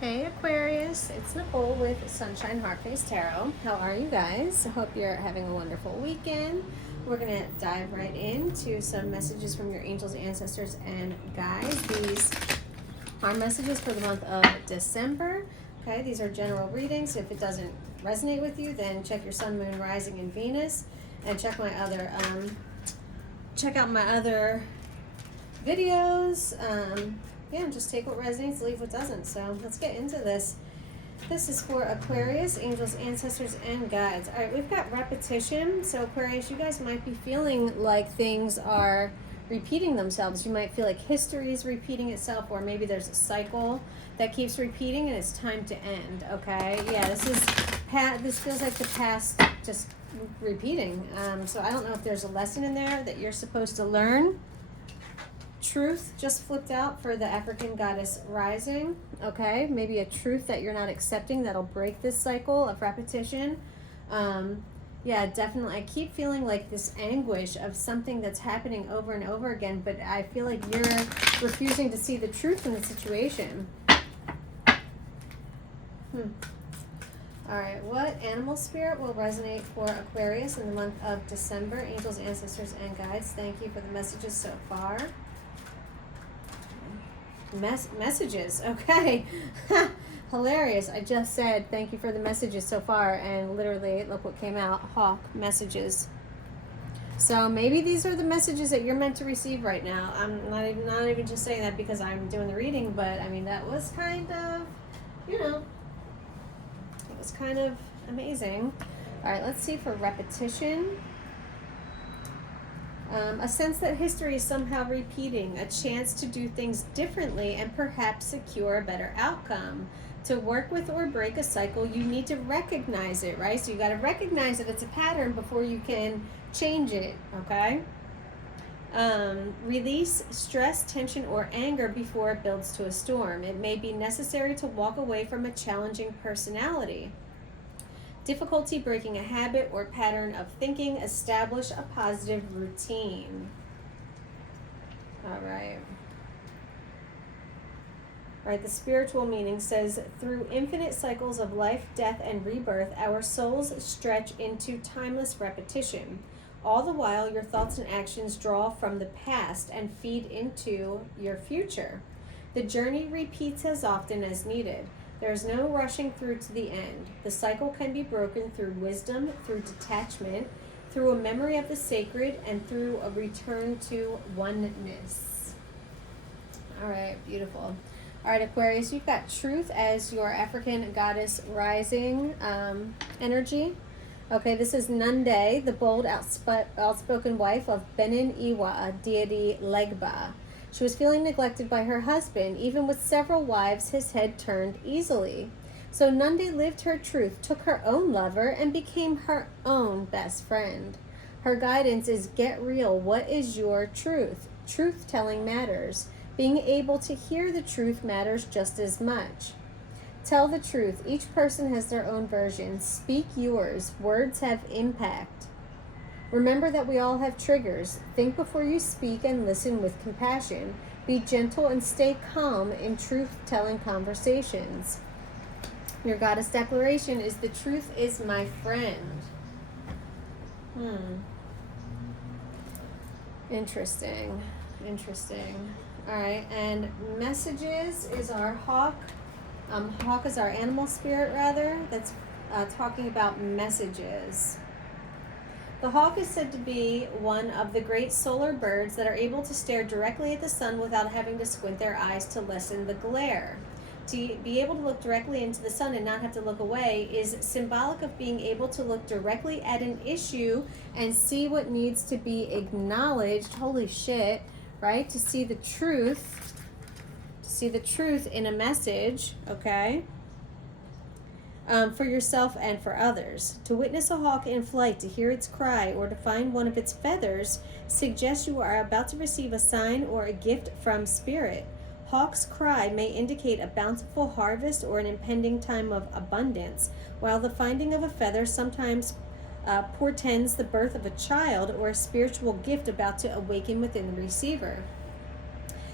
Hey Aquarius, it's Nicole with Sunshine Heartface Tarot. How are you guys? I hope you're having a wonderful weekend. We're going to dive right into some messages from your angels, ancestors, and guides. These are messages for the month of December. Okay, these are general readings. If it doesn't resonate with you, then check your sun, moon, rising, and Venus, and check out my other videos. Yeah, just take what resonates, leave what doesn't. So let's get into this. This is for Aquarius, angels, ancestors, and guides. All right, we've got repetition. So Aquarius, you guys might be feeling like things are repeating themselves. You might feel like history is repeating itself, or maybe there's a cycle that keeps repeating and it's time to end. Okay, yeah, this feels like the past just repeating. So I don't know if there's a lesson in there that you're supposed to learn. Truth just flipped out for the African goddess rising. Okay, maybe a truth that you're not accepting that'll break this cycle of repetition. Yeah, definitely. I keep feeling like this anguish of something that's happening over and over again, but I feel like you're refusing to see the truth in the situation. All right, what animal spirit will resonate for Aquarius in the month of December? Angels, ancestors, and guides, thank you for the messages so far. Messages, okay. Hilarious. I just said thank you for the messages so far, and literally look what came out. Hawk messages. So maybe these are the messages that you're meant to receive right now. I'm not even just saying that because I'm doing the reading, but I mean that was kind of, it was kind of amazing. All right, let's see for repetition. A sense that history is somehow repeating, a chance to do things differently and perhaps secure a better outcome. To work with or break a cycle, you need to recognize it, right? So you got to recognize that it's a pattern before you can change it, okay? Release stress, tension, or anger before it builds to a storm. It may be necessary to walk away from a challenging personality. Difficulty breaking a habit or pattern of thinking. Establish a positive routine. All right. All right, the spiritual meaning says, through infinite cycles of life, death, and rebirth, our souls stretch into timeless repetition. All the while, your thoughts and actions draw from the past and feed into your future. The journey repeats as often as needed. There is no rushing through to the end. The cycle can be broken through wisdom, through detachment, through a memory of the sacred, and through a return to oneness. All right, beautiful. All right, Aquarius, you've got truth as your African goddess rising energy. Okay, this is Nunde, the bold, outspoken wife of Benin Iwa, deity Legba. She was feeling neglected by her husband. Even with several wives, his head turned easily. So Nunde lived her truth, took her own lover, and became her own best friend. Her guidance is get real. What is your truth? Truth-telling matters. Being able to hear the truth matters just as much. Tell the truth. Each person has their own version. Speak yours. Words have impact. Remember that we all have triggers. Think before you speak and listen with compassion. Be gentle and stay calm in truth-telling conversations. Your goddess declaration is, the truth is my friend. Interesting. All right, and messages is our hawk. Hawk is our animal spirit, rather, that's talking about messages. The hawk is said to be one of the great solar birds that are able to stare directly at the sun without having to squint their eyes to lessen the glare. To be able to look directly into the sun and not have to look away is symbolic of being able to look directly at an issue and see what needs to be acknowledged. Holy shit, right? To see the truth. In a message, okay? For yourself and for others. To witness a hawk in flight, to hear its cry, or to find one of its feathers suggests you are about to receive a sign or a gift from spirit. Hawk's cry may indicate a bountiful harvest or an impending time of abundance, while the finding of a feather sometimes portends the birth of a child or a spiritual gift about to awaken within the receiver.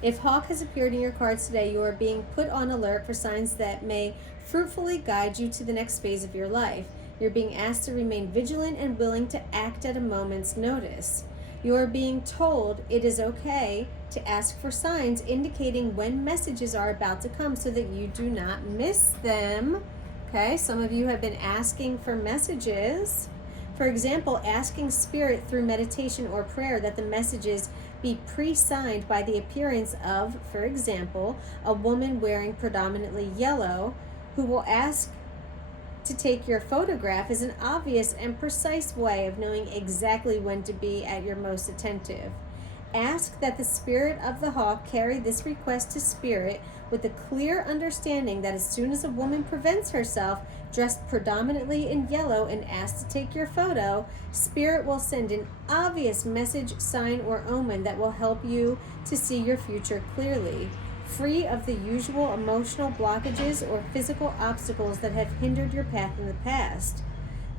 If Hawk has appeared in your cards today, you are being put on alert for signs that may fruitfully guide you to the next phase of your life. You're being asked to remain vigilant and willing to act at a moment's notice. You are being told it is okay to ask for signs indicating when messages are about to come so that you do not miss them. Okay, some of you have been asking for messages. For example, asking Spirit through meditation or prayer that the messages be pre-signed by the appearance of, for example, a woman wearing predominantly yellow who will ask to take your photograph is an obvious and precise way of knowing exactly when to be at your most attentive. Ask that the spirit of the hawk carry this request to Spirit with a clear understanding that as soon as a woman presents herself dressed predominantly in yellow and asks to take your photo, Spirit will send an obvious message, sign, or omen that will help you to see your future clearly, free of the usual emotional blockages or physical obstacles that have hindered your path in the past.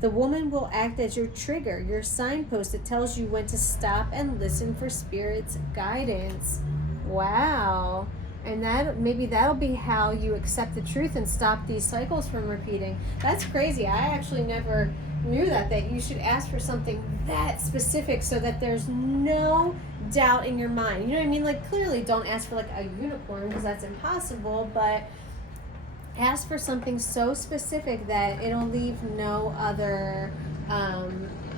The woman will act as your trigger, your signpost that tells you when to stop and listen for Spirit's guidance. Wow. And that'll be how you accept the truth and stop these cycles from repeating. That's crazy. I actually never knew that you should ask for something that specific so that there's no doubt in your mind. You know what I mean? Like, clearly don't ask for like a unicorn because that's impossible, but ask for something so specific that it'll leave no other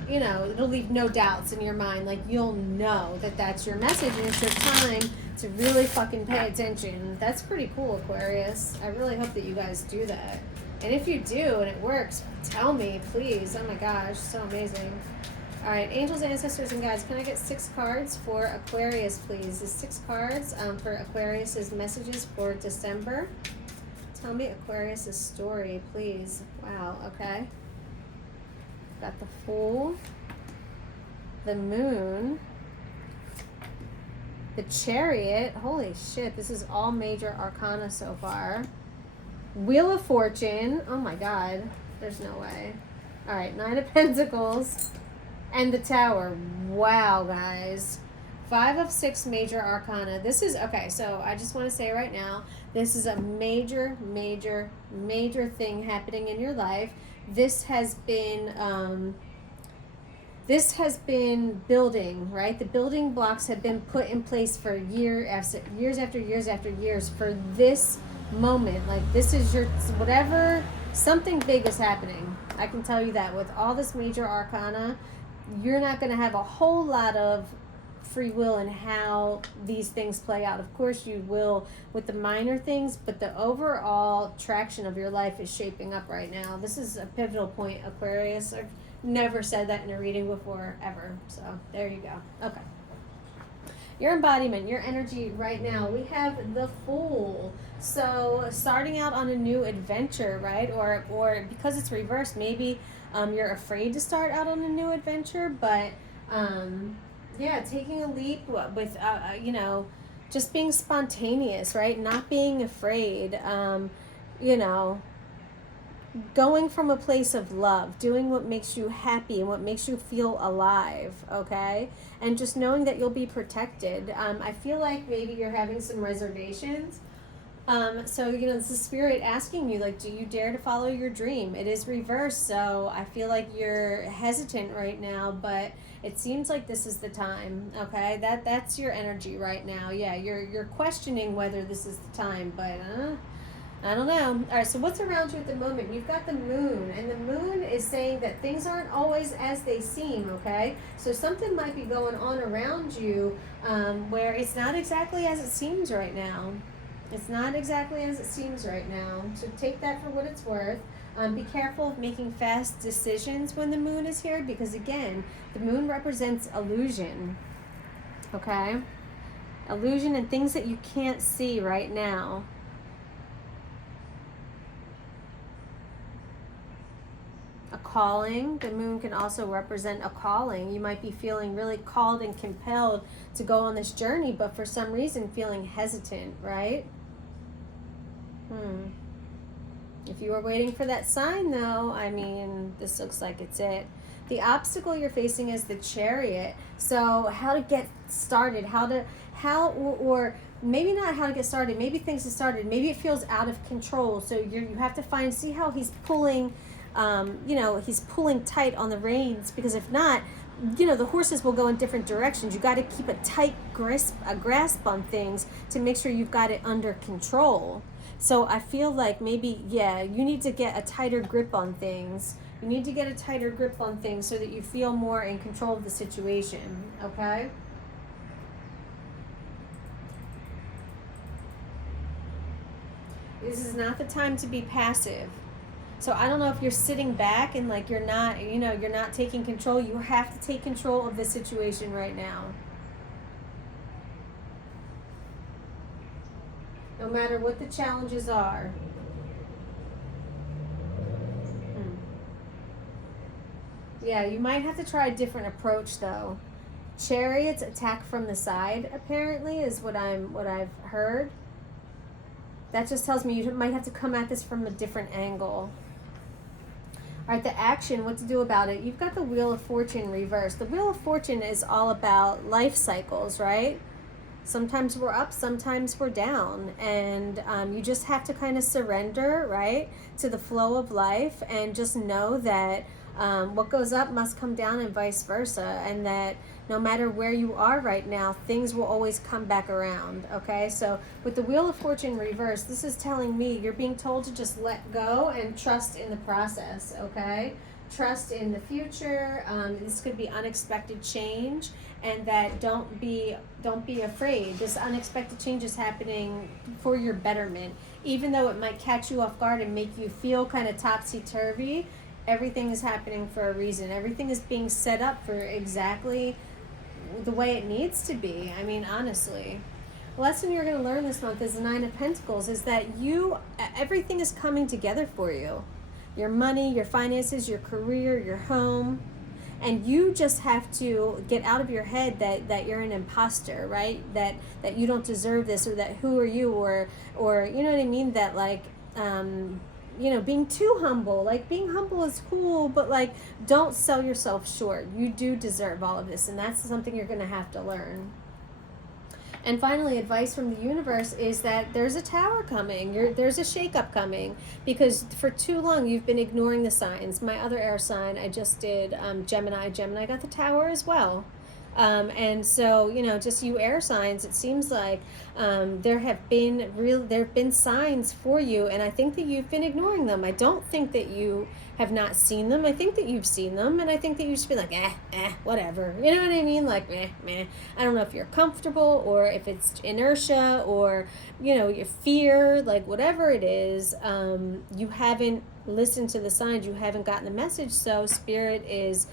it'll leave no doubts in your mind. Like, you'll know that that's your message and it's your time to really fucking pay attention. That's pretty cool, Aquarius. I really hope that you guys do that. And if you do and it works, tell me, please. Oh my gosh, so amazing. All right, angels, ancestors, and guides, can I get 6 cards for Aquarius, please? Is 6 cards for Aquarius's messages for December? Tell me Aquarius's story, please. Wow, okay. Got the Fool, the Moon, the Chariot. Holy shit, this is all major arcana so far. Wheel of Fortune. Oh my god, there's no way. All right, 9 of Pentacles and the Tower. Wow, guys. 5 of 6 major arcana. This is, okay, so I just want to say right now, this is a major, major, major thing happening in your life. This has been building, right? The building blocks have been put in place for years after years for this moment. Like, this is your, whatever, something big is happening. I can tell you that with all this major arcana, you're not going to have a whole lot of free will in how these things play out. Of course you will with the minor things, but the overall traction of your life is shaping up right now. This is a pivotal point, Aquarius. I've never said that in a reading before, ever. So there you go. Okay. Your embodiment, your energy right now. We have the Fool. So starting out on a new adventure, right? Or because it's reversed, maybe you're afraid to start out on a new adventure, but yeah, taking a leap with, just being spontaneous, right? Not being afraid, going from a place of love, doing what makes you happy and what makes you feel alive, okay? And just knowing that you'll be protected. I feel like maybe you're having some reservations. So, this is Spirit asking you, like, do you dare to follow your dream? It is reversed, so I feel like you're hesitant right now, but it seems like this is the time, okay? That's your energy right now. Yeah, you're questioning whether this is the time, but I don't know. All right, so what's around you at the moment? You've got the Moon, and the Moon is saying that things aren't always as they seem, okay? So something might be going on around you where it's not exactly as it seems right now. It's not exactly as it seems right now. So take that for what it's worth. Be careful of making fast decisions when the Moon is here, because again, the Moon represents illusion, okay? Illusion and things that you can't see right now. A calling. The Moon can also represent a calling. You might be feeling really called and compelled to go on this journey, but for some reason feeling hesitant, right? If you were waiting for that sign, though, I mean, this looks like it's it. The obstacle you're facing is the Chariot. So how to get started, how how, or maybe not how to get started. Maybe things have started. Maybe it feels out of control. So you have to see how he's pulling, he's pulling tight on the reins, because if not, the horses will go in different directions. You got to keep a tight grasp on things to make sure you've got it under control. So I feel like maybe, you need to get a tighter grip on things. You need to get a tighter grip on things so that you feel more in control of the situation, okay? This is not the time to be passive. So I don't know if you're sitting back and like you're not taking control. You have to take control of the situation right now. No matter what the challenges are. Yeah, you might have to try a different approach though. Chariots attack from the side, apparently, is what I've heard. That just tells me you might have to come at this from a different angle. All right, the action, what to do about it. You've got the Wheel of Fortune reversed. The Wheel of Fortune is all about life cycles, right? Sometimes we're up, sometimes we're down. And you just have to kind of surrender, right, to the flow of life, and just know that what goes up must come down and vice versa. And that no matter where you are right now, things will always come back around, okay? So with the Wheel of Fortune reversed, this is telling me you're being told to just let go and trust in the process, okay? Trust in the future. This could be unexpected change, and that don't be afraid. This unexpected change is happening for your betterment. Even though it might catch you off guard and make you feel kind of topsy-turvy, everything is happening for a reason. Everything is being set up for exactly the way it needs to be. I mean, honestly. The lesson you're going to learn this month is the Nine of Pentacles, is that everything is coming together for you. Your money, your finances, your career, your home. And you just have to get out of your head that you're an imposter, right? That you don't deserve this, or that who are you, or you know what I mean? That like, being too humble. Like, being humble is cool, but like, don't sell yourself short. You do deserve all of this, and that's something you're going to have to learn. And finally, advice from the universe is that there's a tower coming. There's a shakeup coming, because for too long you've been ignoring the signs. My other air sign, I just did Gemini. Gemini got the tower as well. And so, just you air signs, it seems like there have been signs for you, and I think that you've been ignoring them. I don't think that you have not seen them. I think that you've seen them, and I think that you should be like, whatever. You know what I mean? Like, meh. I don't know if you're comfortable, or if it's inertia, or, your fear, like whatever it is, you haven't listened to the signs, you haven't gotten the message, so Spirit is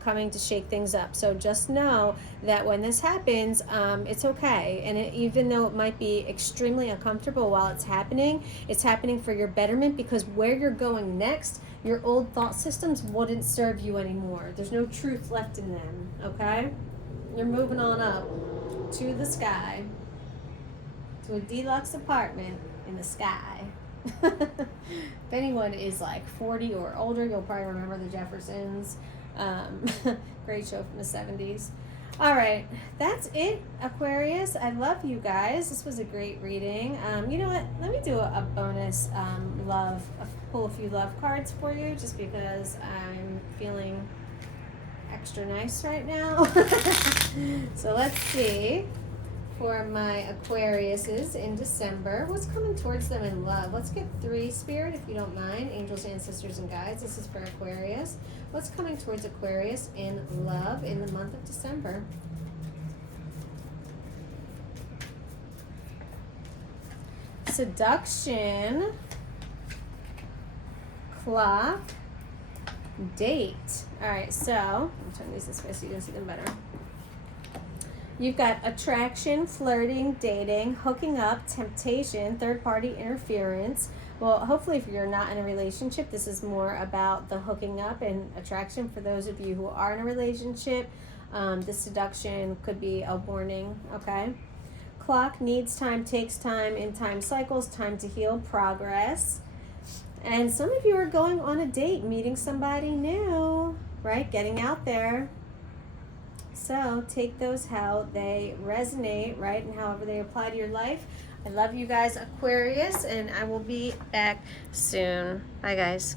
coming to shake things up. So just know that when this happens, it's okay. And even though it might be extremely uncomfortable while it's happening for your betterment, because where you're going next, your old thought systems wouldn't serve you anymore. There's no truth left in them, okay? You're moving on up to the sky, to a deluxe apartment in the sky. If anyone is like 40 or older, you'll probably remember the Jeffersons. Great show from the 70s. All right, that's it, Aquarius. I love you guys. This was a great reading. You know what? Let me do a bonus pull a few love cards for you, just because I'm feeling extra nice right now. So let's see. For my Aquariuses in December, what's coming towards them in love? Let's get 3, Spirit, if you don't mind. Angels, ancestors, and guides. This is for Aquarius. What's coming towards Aquarius in love in the month of December? Seduction, clock, date. All right, so I'll turn these this way so you can see them better. You've got attraction, flirting, dating, hooking up, temptation, third-party interference. Well, hopefully if you're not in a relationship, this is more about the hooking up and attraction. For those of you who are in a relationship, the seduction could be a warning, okay? Clock, needs time, takes time, in time cycles, time to heal, progress. And some of you are going on a date, meeting somebody new, right? Getting out there. So take those how they resonate, right? And however they apply to your life. I love you guys, Aquarius, and I will be back soon. Bye, guys.